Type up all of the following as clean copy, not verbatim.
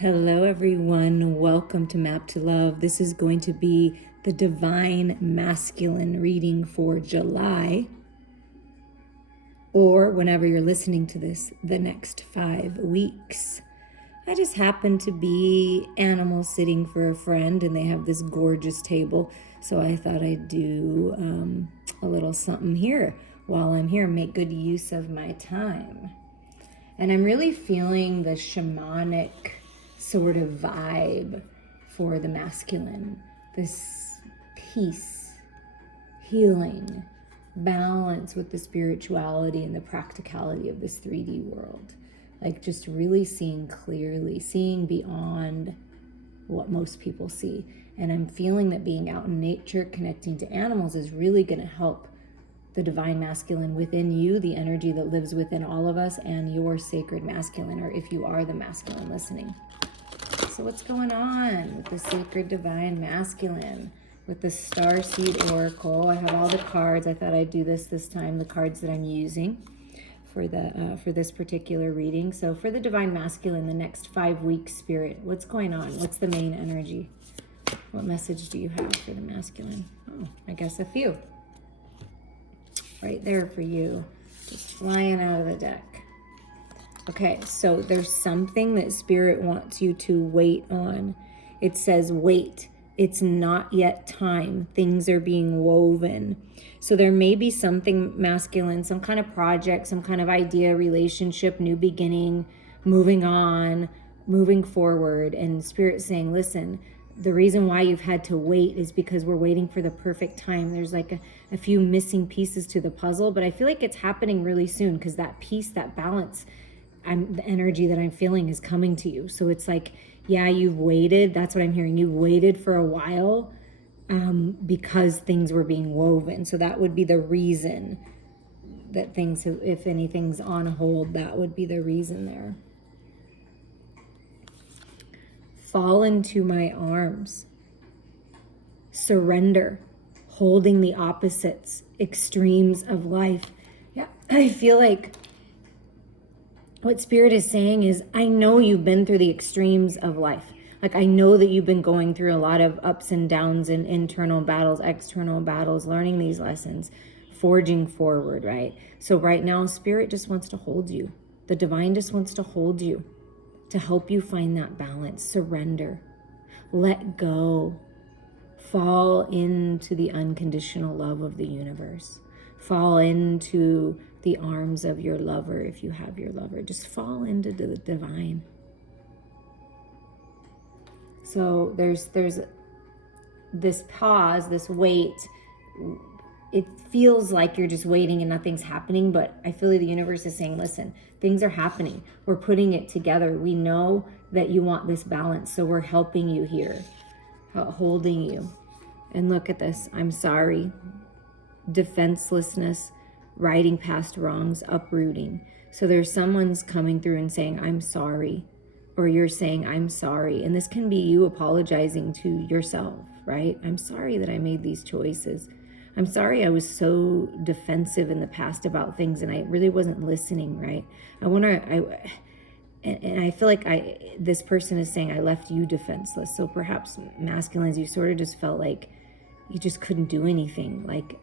Hello everyone, welcome to Map to Love. This is going to be the Divine Masculine reading for July, or whenever you're listening to this, the next 5 weeks. I just happen to be animal sitting for a friend and they have this gorgeous table, so I thought I'd do a little something here while I'm here, make good use of my time. And I'm really feeling the shamanic sort of vibe for the masculine. This peace, healing, balance with the spirituality and the practicality of this 3D world. Like just really seeing clearly, seeing beyond what most people see. And I'm feeling that being out in nature, connecting to animals is really going to help the divine masculine within you, the energy that lives within all of us, and your sacred masculine, or if you are the masculine listening. So what's going on with the sacred divine masculine, with the Starseed Oracle? I have all the cards. I thought I'd do this time, the cards that I'm using for this particular reading. So for the divine masculine, the next 5 weeks, Spirit, what's going on? What's the main energy? What message do you have for the masculine? Oh, I guess a few. Right there for you, just flying out of the deck. Okay, so there's something that Spirit wants you to wait on. It says, wait, it's not yet time. Things are being woven. So there may be something masculine, some kind of project, some kind of idea, relationship, new beginning, moving on, moving forward. And Spirit saying, listen, the reason why you've had to wait is because we're waiting for the perfect time. There's like a few missing pieces to the puzzle, but I feel like it's happening really soon because that peace, that balance, the energy that I'm feeling is coming to you. So it's like, yeah, you've waited. That's what I'm hearing. You've waited for a while because things were being woven. So that would be the reason that things, if anything's on hold, that would be the reason there. Fall into my arms. Surrender. Holding the opposites, extremes of life. Yeah, I feel like what Spirit is saying is, I know you've been through the extremes of life. Like, I know that you've been going through a lot of ups and downs and internal battles, external battles, learning these lessons, forging forward, right? So right now, Spirit just wants to hold you. The divine just wants to hold you to help you find that balance. Surrender. Let go. Fall into the unconditional love of the universe. Fall into the arms of your lover if you have your lover. Just fall into the divine. So there's this pause, this wait. It feels like you're just waiting and nothing's happening, but I feel like the universe is saying, listen, things are happening. We're putting it together. We know that you want this balance, so we're helping you here, holding you. And look at this. I'm sorry. Defenselessness, riding past wrongs, uprooting. So there's someone's coming through and saying, I'm sorry. Or you're saying, I'm sorry. And this can be you apologizing to yourself, right? I'm sorry that I made these choices. I'm sorry I was so defensive in the past about things and I really wasn't listening, right? And I feel like this person is saying, I left you defenseless. So perhaps masculines, you sort of just felt like you just couldn't do anything. Like,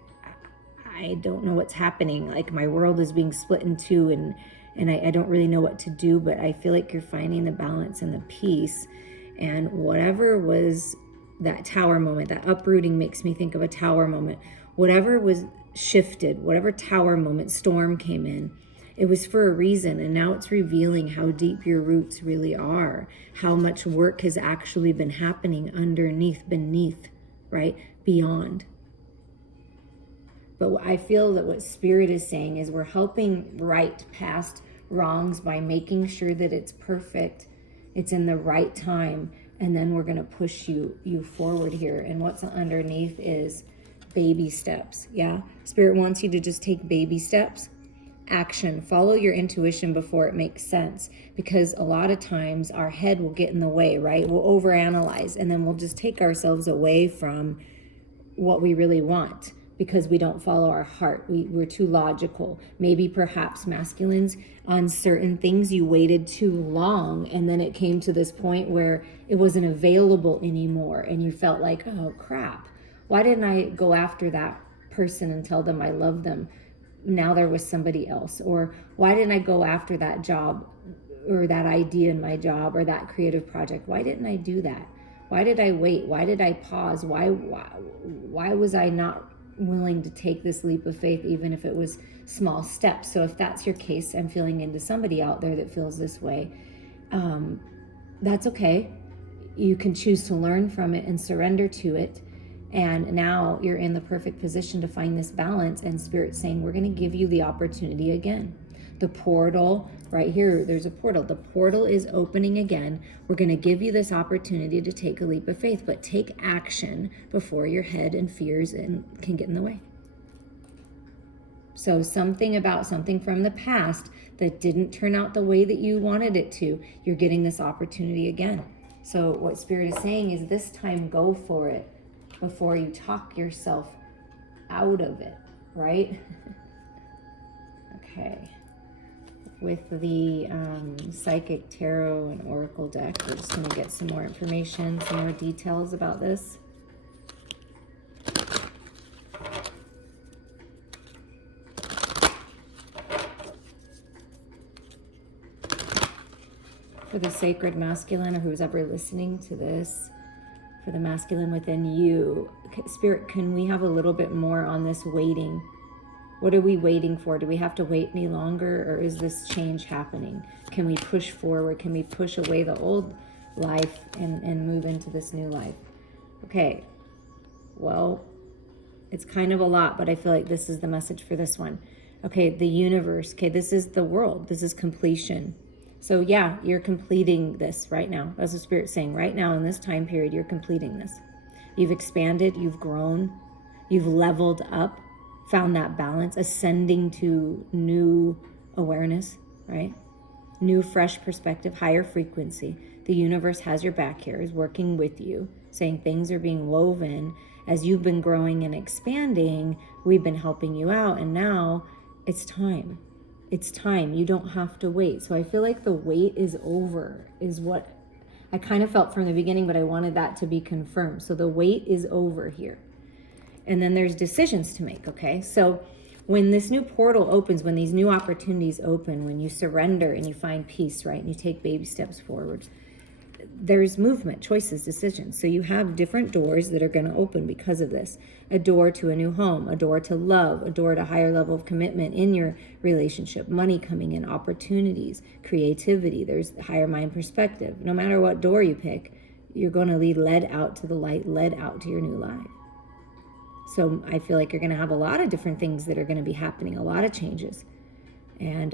I don't know what's happening. Like, my world is being split in two and I don't really know what to do, but I feel like you're finding the balance and the peace. And whatever was that tower moment, that uprooting makes me think of a tower moment. Whatever was shifted, whatever tower moment, storm came in, it was for a reason. And now it's revealing how deep your roots really are, how much work has actually been happening underneath, beneath, right? Beyond. But I feel that what Spirit is saying is we're helping right past wrongs by making sure that it's perfect, it's in the right time, and then we're going to push you forward here. And what's underneath is baby steps. Yeah, Spirit wants you to just take baby steps. Action. Follow your intuition before it makes sense, because a lot of times our head will get in the way, right? We'll overanalyze and then we'll just take ourselves away from what we really want, because we don't follow our heart. We're too logical. Maybe perhaps masculines, on certain things you waited too long, and then it came to this point where it wasn't available anymore, and you felt like, oh crap, why didn't I go after that person and tell them I love them? Now there was somebody else. Or why didn't I go after that job or that idea in my job or that creative project? Why didn't I do that? Why did I wait? Why did I pause? Why was I not willing to take this leap of faith, even if it was small steps? So if that's your case, I'm feeling into somebody out there that feels this way. That's okay. You can choose to learn from it and surrender to it. And now you're in the perfect position to find this balance, and Spirit's saying, we're going to give you the opportunity again. The portal right here, there's a portal. The portal is opening again. We're going to give you this opportunity to take a leap of faith, but take action before your head and fears can get in the way. So something about something from the past that didn't turn out the way that you wanted it to, you're getting this opportunity again. So what Spirit is saying is, this time go for it before you talk yourself out of it, right? Okay. With the Psychic Tarot and Oracle deck, we're just going to get some more information, some more details about this. For the Sacred Masculine, or who's ever listening to this, for the masculine within you, Spirit, can we have a little bit more on this waiting? What are we waiting for? Do we have to wait any longer, or is this change happening? Can we push forward? Can we push away the old life and move into this new life? Okay, well, it's kind of a lot, but I feel like this is the message for this one. Okay, the universe. Okay, this is the world. This is completion. So yeah, you're completing this right now. That's the Spirit saying right now in this time period, you're completing this. You've expanded, you've grown, you've leveled up, found that balance, ascending to new awareness, right? New, fresh perspective, higher frequency. The universe has your back here, is working with you, saying things are being woven. As you've been growing and expanding, we've been helping you out, and now it's time. It's time. You don't have to wait. So I feel like the wait is over, is what I kind of felt from the beginning, but I wanted that to be confirmed. So the wait is over here. And then there's decisions to make, okay? So when this new portal opens, when these new opportunities open, when you surrender and you find peace, right, and you take baby steps forward, there's movement, choices, decisions. So you have different doors that are going to open because of this. A door to a new home, a door to love, a door to a higher level of commitment in your relationship, money coming in, opportunities, creativity. There's higher mind perspective. No matter what door you pick, you're going to be led out to the light, led out to your new life. So I feel like you're going to have a lot of different things that are going to be happening, a lot of changes. And,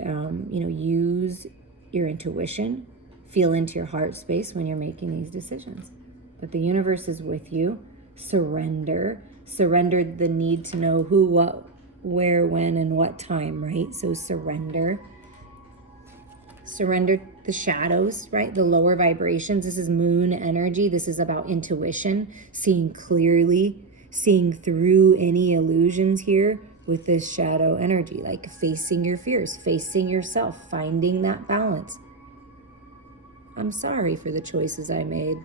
use your intuition, feel into your heart space when you're making these decisions. But the universe is with you. Surrender the need to know who, what, where, when, and what time, right? So surrender the shadows, right? The lower vibrations. This is moon energy. This is about intuition, seeing clearly, seeing through any illusions here with this shadow energy, like facing your fears, facing yourself, finding that balance. I'm sorry for the choices I made.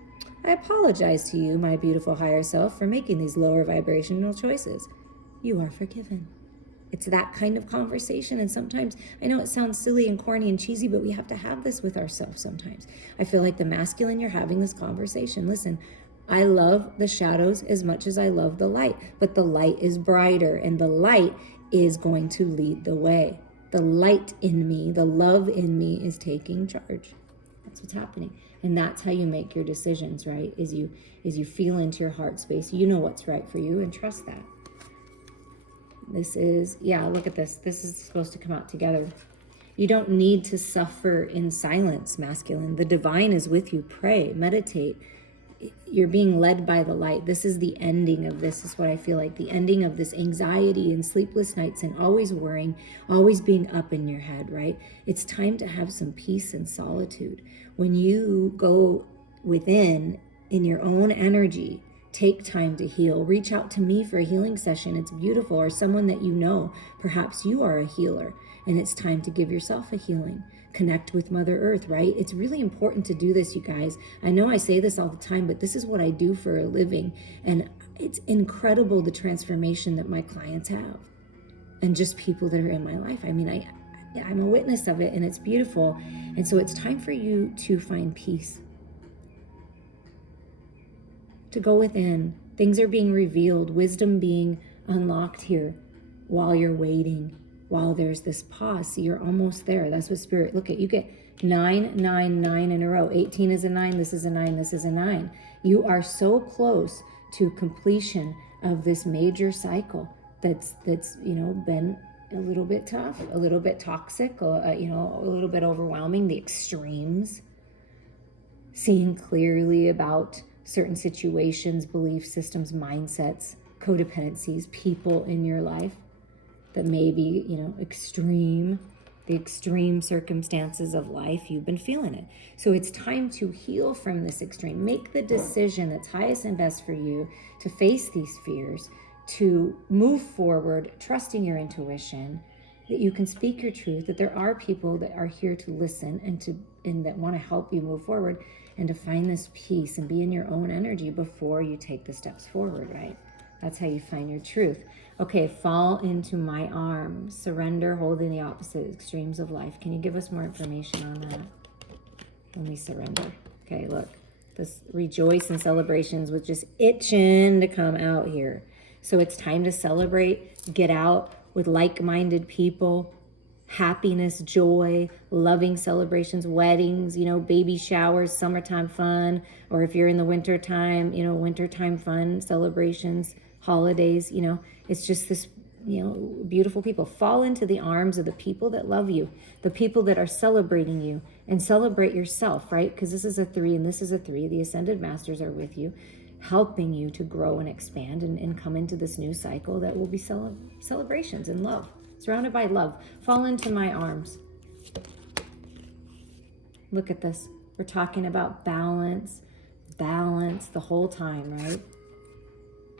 I apologize to you, my beautiful higher self, for making these lower vibrational choices. You are forgiven. It's that kind of conversation. And sometimes, I know it sounds silly and corny and cheesy, but we have to have this with ourselves sometimes. I feel like the masculine, you're having this conversation. Listen, I love the shadows as much as I love the light, but the light is brighter, and the light is going to lead the way. The light in me, the love in me is taking charge. That's what's happening. And that's how you make your decisions, right? Is you feel into your heart space. You know what's right for you, and trust that. This is, look at this. This is supposed to come out together. You don't need to suffer in silence, masculine. The divine is with you. Pray, meditate. You're being led by the light. This is the ending of this, is what I feel like. The ending of this anxiety and sleepless nights and always worrying, always being up in your head, right? It's time to have some peace and solitude. When you go within in your own energy, Take time to heal. Reach out to me for a healing session. It's beautiful. Or someone that you know. Perhaps you are a healer and it's time to give yourself a healing. Connect with Mother Earth, right? It's really important to do this, you guys. I know I say this all the time, but this is what I do for a living. And it's incredible the transformation that my clients have and just people that are in my life. I mean, I'm a witness of it and it's beautiful. And so it's time for you to find peace, to go within. Things are being revealed, wisdom being unlocked here while you're waiting, while there's this pause. See, you're almost there. That's what Spirit, look at, you get 9, 9, 9 in a row. 18 is a 9, this is a 9, this is a 9. You are so close to completion of this major cycle that's been a little bit tough, a little bit toxic, a little bit overwhelming, the extremes, seeing clearly about certain situations, belief systems, mindsets, codependencies, people in your life that may be, extreme, the extreme circumstances of life. You've been feeling it. So it's time to heal from this extreme. Make the decision that's highest and best for you to face these fears, to move forward, trusting your intuition, that you can speak your truth, that there are people that are here to listen and that want to help you move forward, and to find this peace and be in your own energy before you take the steps forward, right? That's how you find your truth. Okay, fall into my arms. Surrender, holding the opposite extremes of life. Can you give us more information on that? When we surrender. Okay, look. This rejoice and celebrations was just itching to come out here. So it's time to celebrate, get out with like-minded people, happiness, joy, loving celebrations, weddings, baby showers, summertime fun, or if you're in the wintertime, wintertime fun, celebrations, holidays, it's just this, beautiful people. Fall into the arms of the people that love you, the people that are celebrating you, and celebrate yourself, right? Because this is a 3 and this is a 3. The Ascended Masters are with you, helping you to grow and expand and come into this new cycle that will be celebrations and love. Surrounded by love. Fall into my arms. Look at this. We're talking about balance the whole time, right?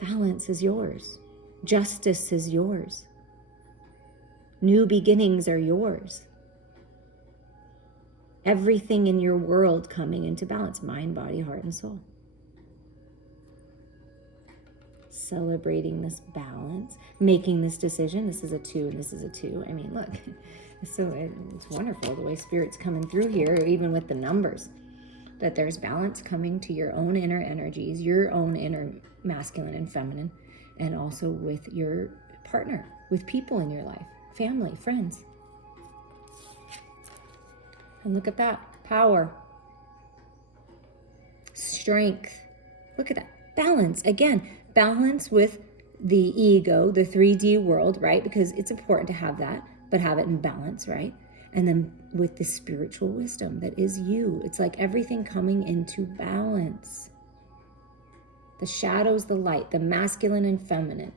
Balance is yours. Justice is yours. New beginnings are yours. Everything in your world coming into balance. Mind, body, heart, and soul. Celebrating this balance, making this decision. This is a 2 and this is a 2. I mean, look, it's wonderful the way Spirit's coming through here, even with the numbers, that there's balance coming to your own inner energies, your own inner masculine and feminine, and also with your partner, with people in your life, family, friends. And look at that, power, strength. Look at that, balance. Again, balance with the ego, the 3D world, right? Because it's important to have that, but have it in balance, right? And then with the spiritual wisdom that is you. It's like everything coming into balance. The shadows, the light, the masculine and feminine.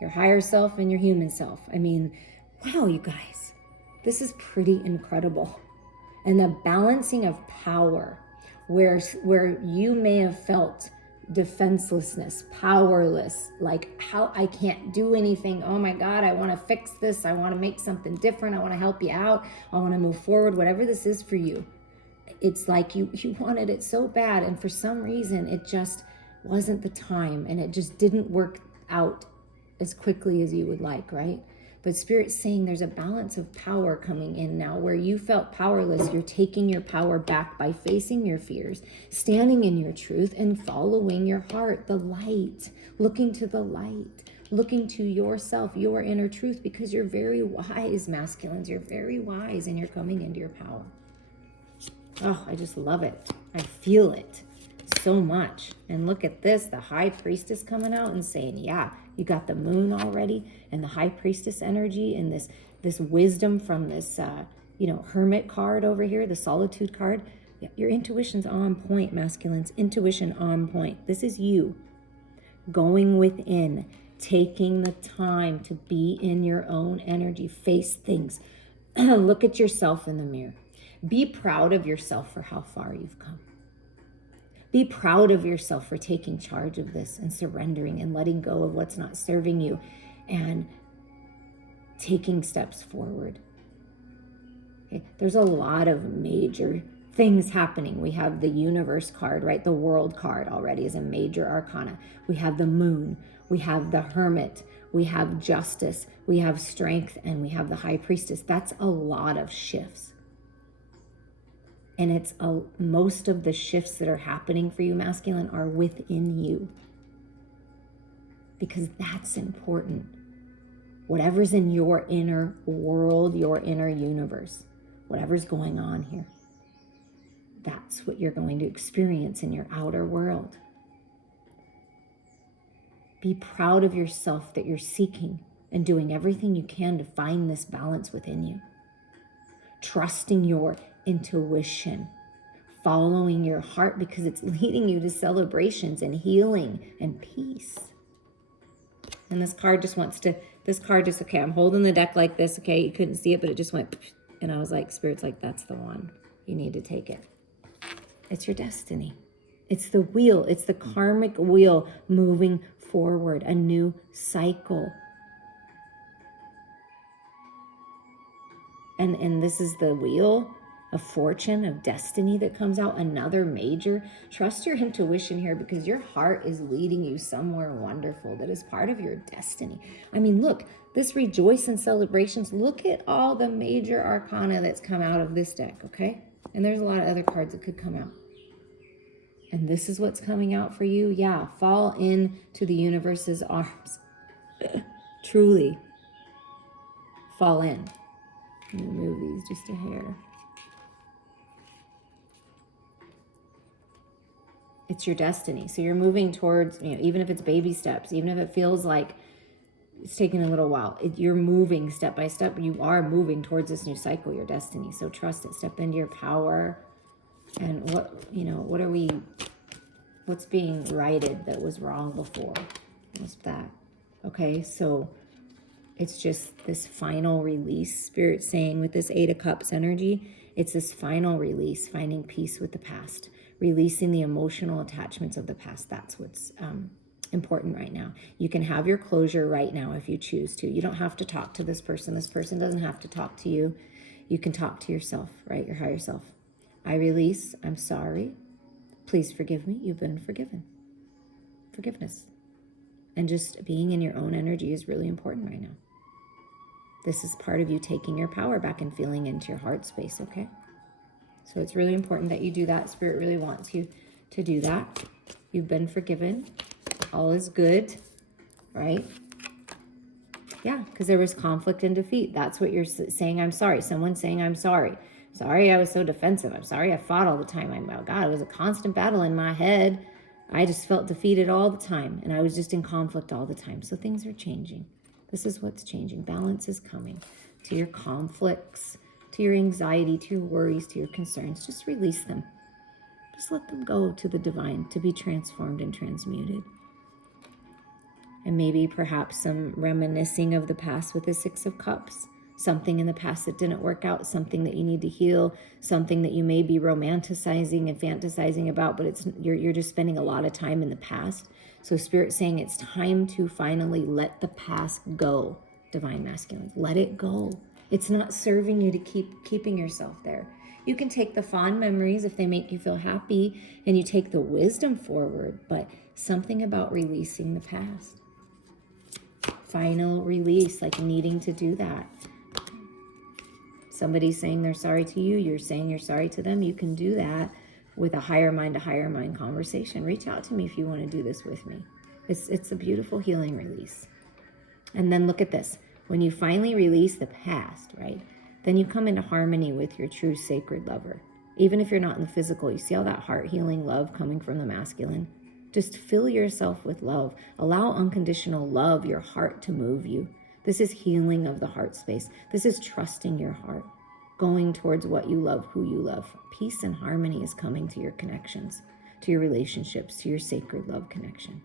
Your higher self and your human self. I mean, wow, you guys. This is pretty incredible. And the balancing of power, where you may have felt defenselessness, powerless, like how I can't do anything. Oh my God, I want to fix this. I want to make something different. I want to help you out. I want to move forward, whatever this is for you. It's like you wanted it so bad. And for some reason, it just wasn't the time. And it just didn't work out as quickly as you would like, right? But Spirit's saying there's a balance of power coming in now. Where you felt powerless, you're taking your power back by facing your fears, standing in your truth, and following your heart, the light, looking to the light, looking to yourself, your inner truth, because you're very wise, masculines. You're very wise, and you're coming into your power. Oh, I just love it. I feel it so much. And look at this, the High Priestess coming out and saying, yeah, you got the moon already and the High Priestess energy and this wisdom from this, Hermit card over here, the Solitude card. Your intuition's on point, masculines. Intuition on point. This is you going within, taking the time to be in your own energy, face things. Look at yourself in the mirror. Be proud of yourself for how far you've come. Be proud of yourself for taking charge of this and surrendering and letting go of what's not serving you and taking steps forward. Okay? There's a lot of major things happening. We have the universe card, right? The world card already is a major arcana. We have the moon. We have the hermit. We have justice. We have strength. And we have the high priestess. That's a lot of shifts. And it's most of the shifts that are happening for you, masculine, are within you. Because that's important. Whatever's in your inner world, your inner universe, whatever's going on here, that's what you're going to experience in your outer world. Be proud of yourself that you're seeking and doing everything you can to find this balance within you. Trusting your intuition, following your heart because it's leading you to celebrations and healing and peace. And this card just okay, I'm holding the deck like this, okay, you couldn't see it, but it just went, and I was like, Spirit's like, that's the one. You need to take it. It's your destiny. It's the wheel. It's the karmic wheel moving forward, a new cycle. And this is the wheel of fortune, of destiny that comes out, another major. Trust your intuition here because your heart is leading you somewhere wonderful that is part of your destiny. I mean, look, this rejoice and celebrations, look at all the major arcana that's come out of this deck, okay? And there's a lot of other cards that could come out. And this is what's coming out for you. Yeah, fall into the universe's arms. Truly. Fall in. Let me move these just a hair. It's your destiny. So you're moving towards, even if it's baby steps, even if it feels like it's taking a little while, you're moving step by step. You are moving towards this new cycle, your destiny. So trust it. Step into your power. And what's being righted that was wrong before? What's that? Okay, so it's just this final release. Spirit saying with this 8 of Cups energy, it's this final release, finding peace with the past, releasing the emotional attachments of the past. That's what's important right now. You can have your closure right now if you choose to. You don't have to talk to this person. This person doesn't have to talk to you. You can talk to yourself, right? Your higher self. I release. I'm sorry. Please forgive me. You've been forgiven. Forgiveness. And just being in your own energy is really important right now. This is part of you taking your power back and feeling into your heart space, okay? So it's really important that you do that. Spirit really wants you to do that. You've been forgiven. All is good, right? Yeah, because there was conflict and defeat. That's what you're saying, I'm sorry. Someone's saying, I'm sorry. Sorry I was so defensive. I'm sorry I fought all the time. God, it was a constant battle in my head. I just felt defeated all the time. And I was just in conflict all the time. So things are changing. This is what's changing. Balance is coming to your conflicts, to your anxiety, to your worries, to your concerns. Just release them. Just let them go to the divine to be transformed and transmuted. And maybe perhaps some reminiscing of the past with the 6 of Cups. Something in the past that didn't work out, something that you need to heal, something that you may be romanticizing and fantasizing about, but you're just spending a lot of time in the past. So Spirit's saying it's time to finally let the past go, Divine Masculine. Let it go. It's not serving you to keeping yourself there. You can take the fond memories if they make you feel happy, and you take the wisdom forward, but something about releasing the past. Final release, like needing to do that. Somebody's saying they're sorry to you. You're saying you're sorry to them. You can do that with a higher mind to higher mind conversation. Reach out to me if you want to do this with me. It's a beautiful healing release. And then look at this. When you finally release the past, right, then you come into harmony with your true sacred lover. Even if you're not in the physical, you see all that heart healing love coming from the masculine? Just fill yourself with love. Allow unconditional love, your heart, to move you. This is healing of the heart space. This is trusting your heart, going towards what you love, who you love. Peace and harmony is coming to your connections, to your relationships, to your sacred love connection.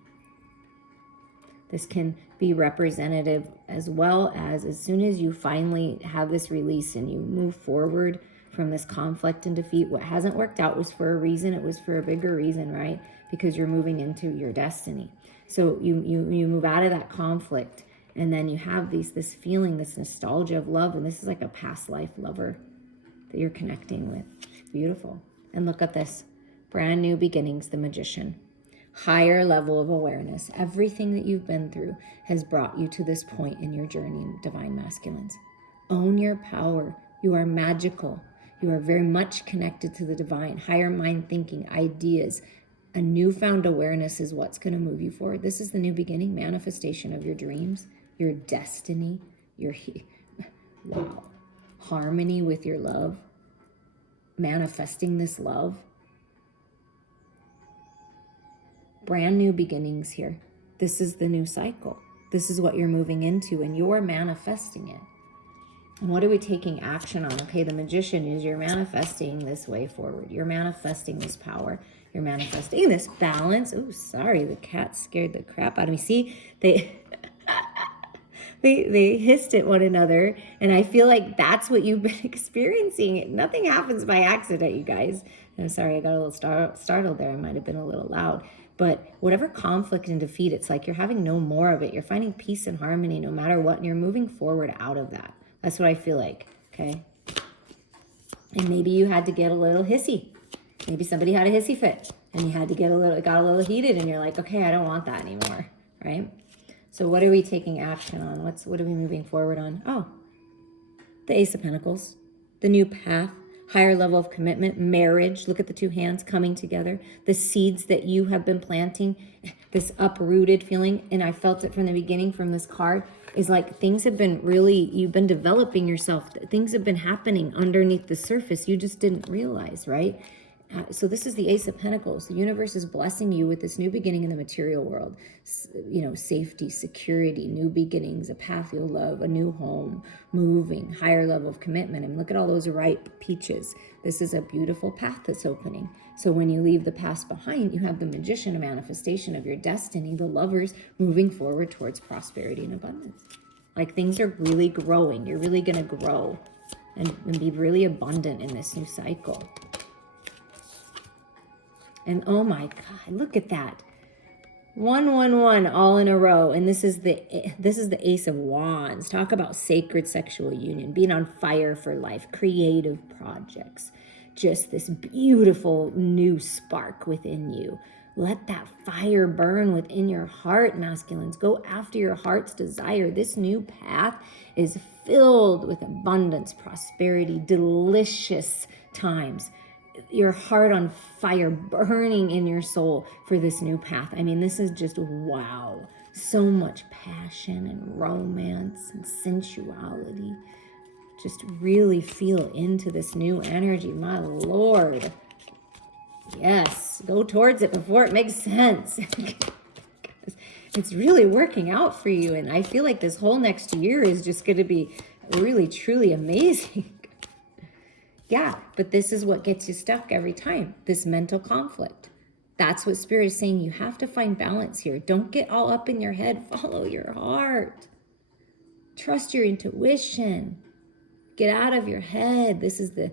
This can be representative as well as soon as you finally have this release and you move forward from this conflict and defeat. What hasn't worked out was for a reason. It was for a bigger reason, right? Because you're moving into your destiny. So you move out of that conflict, and then you have this feeling, this nostalgia of love, and this is like a past life lover that you're connecting with. Beautiful. And look at this. Brand new beginnings, the Magician. Higher level of awareness. Everything that you've been through has brought you to this point in your journey in Divine Masculines. Own your power. You are magical. You are very much connected to the divine. Higher mind thinking, ideas. A newfound awareness is what's going to move you forward. This is the new beginning, manifestation of your dreams, your destiny, your wow, harmony with your love, manifesting this love. Brand new beginnings here. This is the new cycle. This is what you're moving into, and you're manifesting it. And what are we taking action on? Okay, the Magician is you're manifesting this way forward. You're manifesting this power. You're manifesting this balance. Oh, sorry, the cat scared the crap out of me. See, they hissed at one another, and I feel like that's what you've been experiencing. Nothing happens by accident, you guys. I'm sorry, I got a little startled there. I might have been a little loud. But whatever conflict and defeat, it's like you're having no more of it. You're finding peace and harmony no matter what, and you're moving forward out of that. That's what I feel like, okay? And maybe you had to get a little hissy. Maybe somebody had a hissy fit, and you had to got a little heated, and you're like, okay, I don't want that anymore, right? So what are we taking action on? What are we moving forward on? Oh, the Ace of Pentacles, the new path, higher level of commitment, marriage. Look at the two hands coming together. The seeds that you have been planting, this uprooted feeling, and I felt it from the beginning from this card, is like things have been really, you've been developing yourself. Things have been happening underneath the surface. You just didn't realize, right? So this is the Ace of Pentacles. The universe is blessing you with this new beginning in the material world. You know, safety, security, new beginnings, a path you'll love, a new home, moving, higher level of commitment. And look at all those ripe peaches. This is a beautiful path that's opening. So when you leave the past behind, you have the Magician, a manifestation of your destiny, the lovers moving forward towards prosperity and abundance. Like things are really growing. You're really going to grow and be really abundant in this new cycle. And oh my God, look at that. 111 all in a row. And this is the Ace of Wands. Talk about sacred sexual union, being on fire for life, creative projects, just this beautiful new spark within you. Let that fire burn within your heart, masculines. Go after your heart's desire. This new path is filled with abundance, prosperity, delicious times. Your heart on fire, burning in your soul for this new path. I mean, this is just wow. So much passion and romance and sensuality. Just really feel into this new energy, my Lord. Yes, go towards it before it makes sense. It's really working out for you. And I feel like this whole next year is just going to be really, truly amazing. Yeah, but this is what gets you stuck every time, this mental conflict. That's what Spirit is saying. You have to find balance here. Don't get all up in your head. Follow your heart. Trust your intuition. Get out of your head. This is the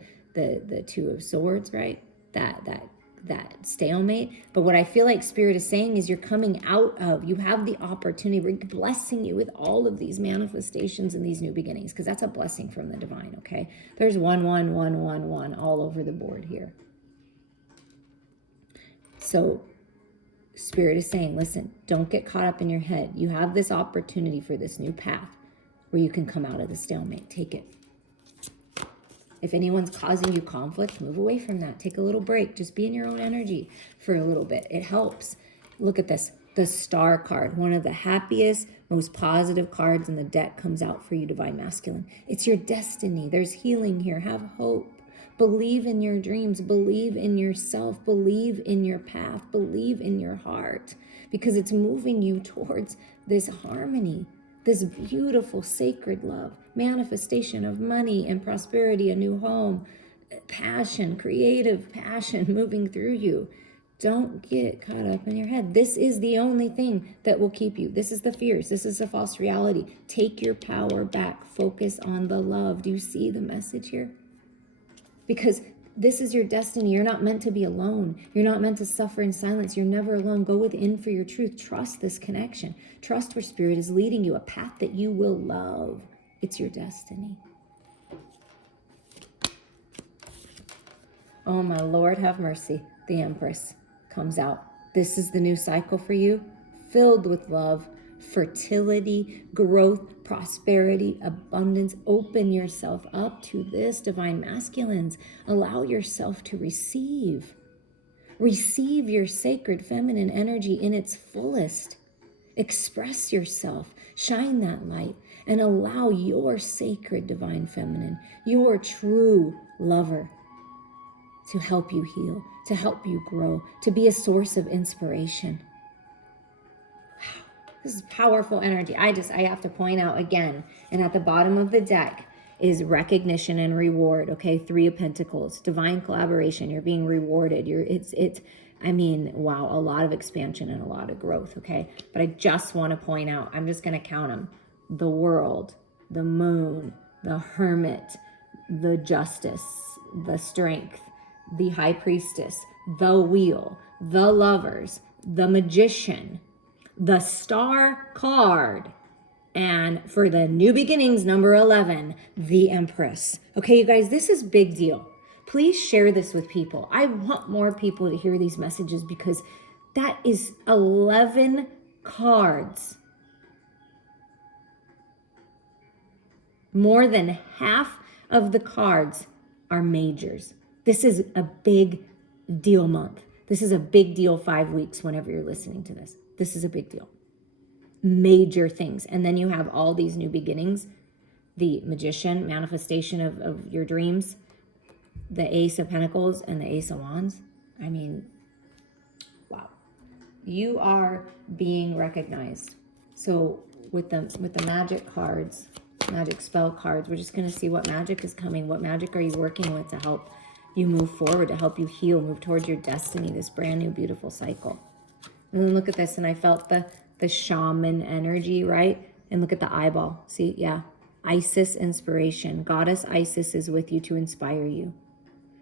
Two of Swords, right? That stalemate. But what I feel like Spirit is saying is you're coming out of, you have the opportunity. We're blessing you with all of these manifestations and these new beginnings, because that's a blessing from the divine, okay? There's 11111 all over the board here. So Spirit is saying, listen, don't get caught up in your head. You have this opportunity for this new path where you can come out of the stalemate. Take it. If anyone's causing you conflict, move away from that. Take a little break. Just be in your own energy for a little bit. It helps. Look at this. The Star card, one of the happiest, most positive cards in the deck, comes out for you, Divine Masculine. It's your destiny. There's healing here. Have hope. Believe in your dreams. Believe in yourself. Believe in your path. Believe in your heart, because it's moving you towards this harmony, this beautiful sacred love, manifestation of money and prosperity, a new home, passion, creative passion moving through you. Don't get caught up in your head. This is the only thing that will keep you. This is the fears. This is the false reality. Take your power back. Focus on the love. Do you see the message here? because this is your destiny. You're not meant to be alone. You're not meant to suffer in silence. You're never alone. Go within for your truth. Trust this connection. Trust where spirit is leading you, a path that you will love. It's your destiny. Oh, my Lord, have mercy. The Empress comes out. This is the new cycle for you, filled with love, fertility, growth, prosperity, abundance. Open yourself up to this, divine masculines. Allow yourself to receive. Receive your sacred feminine energy in its fullest. Express yourself, shine that light, and allow your sacred divine feminine, your true lover, to help you heal, to help you grow, to be a source of inspiration. Wow, this is powerful energy. I have to point out again, and at the bottom of the deck is recognition and reward. Okay, 3 of Pentacles, divine collaboration. You're being rewarded. Wow, a lot of expansion and a lot of growth. Okay, but I just want to point out, I'm just going to count them: the World, the Moon, the Hermit, the Justice, the Strength, the High Priestess, the Wheel, the Lovers, the Magician, the Star card, and for the new beginnings, number 11, the Empress. Okay, you guys, this is big deal. Please share this with people. I want more people to hear these messages, because that is 11 cards. More than half of the cards are majors. This is a big deal month. This is a big deal 5 weeks whenever you're listening to this. This is a big deal. Major things. And then you have all these new beginnings. The Magician, manifestation of your dreams. The Ace of Pentacles and the Ace of Wands. Wow. You are being recognized. So with the magic cards, magic spell cards, we're just going to see what magic is coming. What magic are you working with to help you move forward, to help you heal, move towards your destiny, this brand new beautiful cycle. And then look at this, and I felt the shaman energy, right? And look at the eyeball. See, yeah. Isis inspiration. Goddess Isis is with you to inspire you,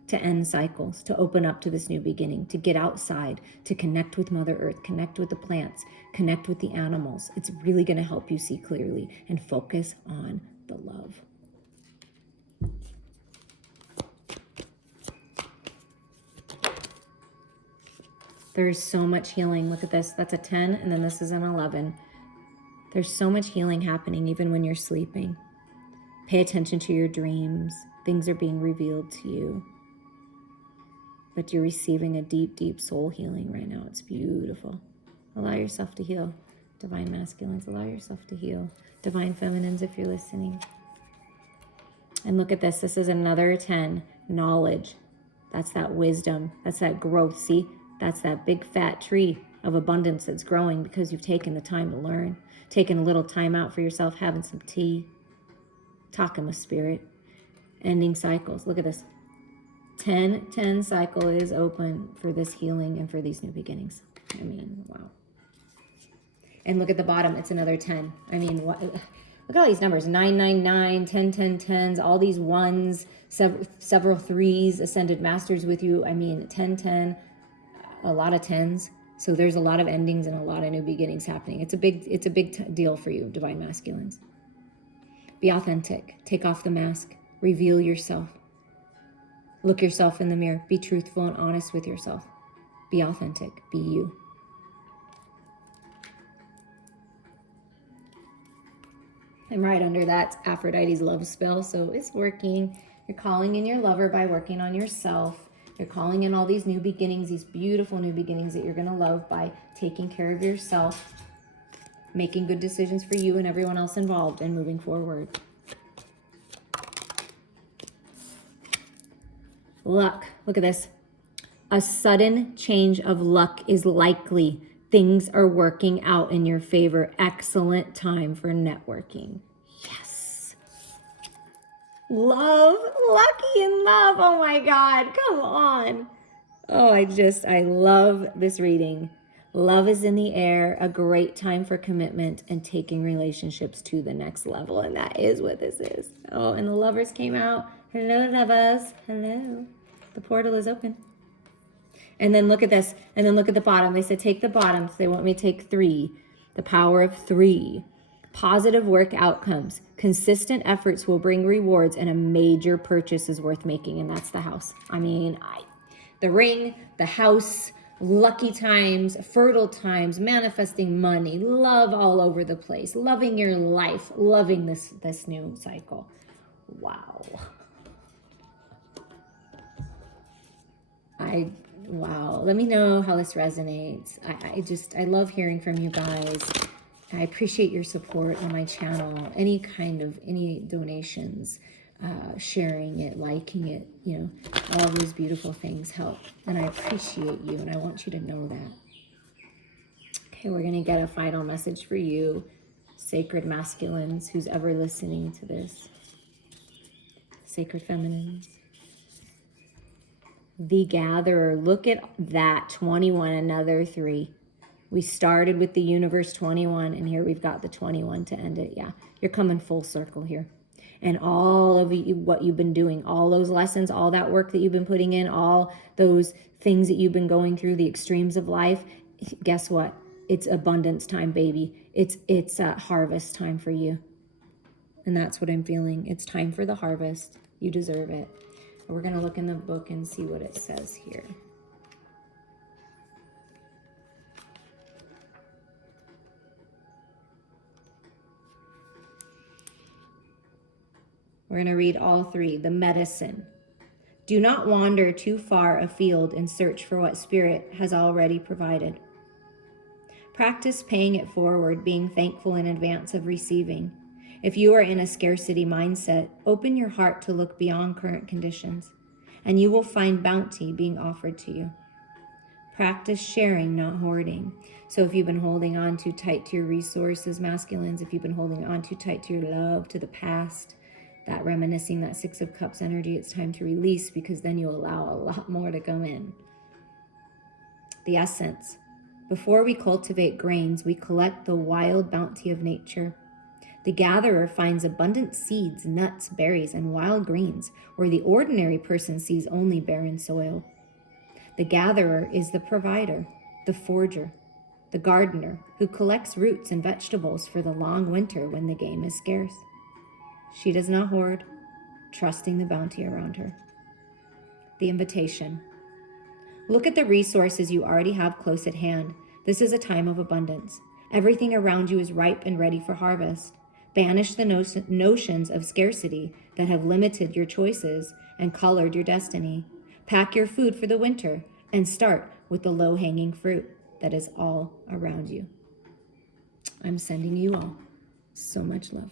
to end cycles, to open up to this new beginning, to get outside, to connect with Mother Earth, connect with the plants, connect with the animals. It's really going to help you see clearly and focus on the love. There's so much healing. Look at this. That's a 10, and then this is an 11. There's so much healing happening even when you're sleeping. Pay attention to your dreams. Things are being revealed to you. But you're receiving a deep, deep soul healing right now. It's beautiful. Allow yourself to heal. Divine masculines, allow yourself to heal. Divine feminines, if you're listening. And look at this. This is another 10. Knowledge. That's that wisdom. That's that growth. See? That's that big fat tree of abundance that's growing because you've taken the time to learn. Taking a little time out for yourself, having some tea. Talking with spirit. Ending cycles. Look at this. 10 cycle is open for this healing and for these new beginnings. Wow. And look at the bottom. It's another 10. What? Look at all these numbers. 999, 10, 10, 10s, all these ones, several threes, ascended masters with you. 10, 10, a lot of 10s. So there's a lot of endings and a lot of new beginnings happening. It's a big deal for you, divine masculines. Be authentic. Take off the mask. Reveal yourself. Look yourself in the mirror. Be truthful and honest with yourself. Be authentic. Be you. And right under that, Aphrodite's love spell. So it's working. You're calling in your lover by working on yourself. You're calling in all these new beginnings, these beautiful new beginnings that you're going to love by taking care of yourself, making good decisions for you and everyone else involved, and moving forward. Luck. Look at this. A sudden change of luck is likely. Things are working out in your favor. Excellent time for networking. Yes. Love. Lucky in love. Oh my God. Come on. Oh, I love this reading. Love is in the air. A great time for commitment and taking relationships to the next level. And that is what this is. Oh, and the lovers came out. Hello, lovers. Hello. The portal is open. And then look at this. And then look at the bottom. They said take the bottom. So they want me to take 3. The power of 3. Positive work outcomes. Consistent efforts will bring rewards, and a major purchase is worth making. And that's the house. I mean, the ring, the house, lucky times, fertile times, manifesting money, love all over the place, loving your life, loving this new cycle. Wow. Wow. Let me know how this resonates. I love hearing from you guys. I appreciate your support on my channel. Any donations, sharing it, liking it, all those beautiful things help. And I appreciate you, and I want you to know that. Okay, we're going to get a final message for you, sacred masculines, who's ever listening to this. Sacred feminines. The Gatherer. Look at that, 21, another 3. We started with the universe 21, and here we've got the 21 to end it. Yeah, you're coming full circle here. And all of what you've been doing, all those lessons, all that work that you've been putting in, all those things that you've been going through, the extremes of life, guess what? It's abundance time, baby. It's harvest time for you. And that's what I'm feeling. It's time for the harvest. You deserve it. We're going to look in the book and see what it says here. We're going to read all 3. The medicine. Do not wander too far afield in search for what Spirit has already provided. Practice paying it forward, being thankful in advance of receiving. If you are in a scarcity mindset, open your heart to look beyond current conditions, and you will find bounty being offered to you. Practice sharing, not hoarding. So if you've been holding on too tight to your resources, masculines, if you've been holding on too tight to your love, to the past, that reminiscing, that 6 of Cups energy, it's time to release, because then you allow a lot more to come in. The essence. Before we cultivate grains, we collect the wild bounty of nature. The gatherer finds abundant seeds, nuts, berries, and wild greens, where the ordinary person sees only barren soil. The gatherer is the provider, the forger, the gardener, who collects roots and vegetables for the long winter when the game is scarce. She does not hoard, trusting the bounty around her. The invitation. Look at the resources you already have close at hand. This is a time of abundance. Everything around you is ripe and ready for harvest. Banish the notions of scarcity that have limited your choices and colored your destiny. Pack your food for the winter and start with the low-hanging fruit that is all around you. I'm sending you all so much love.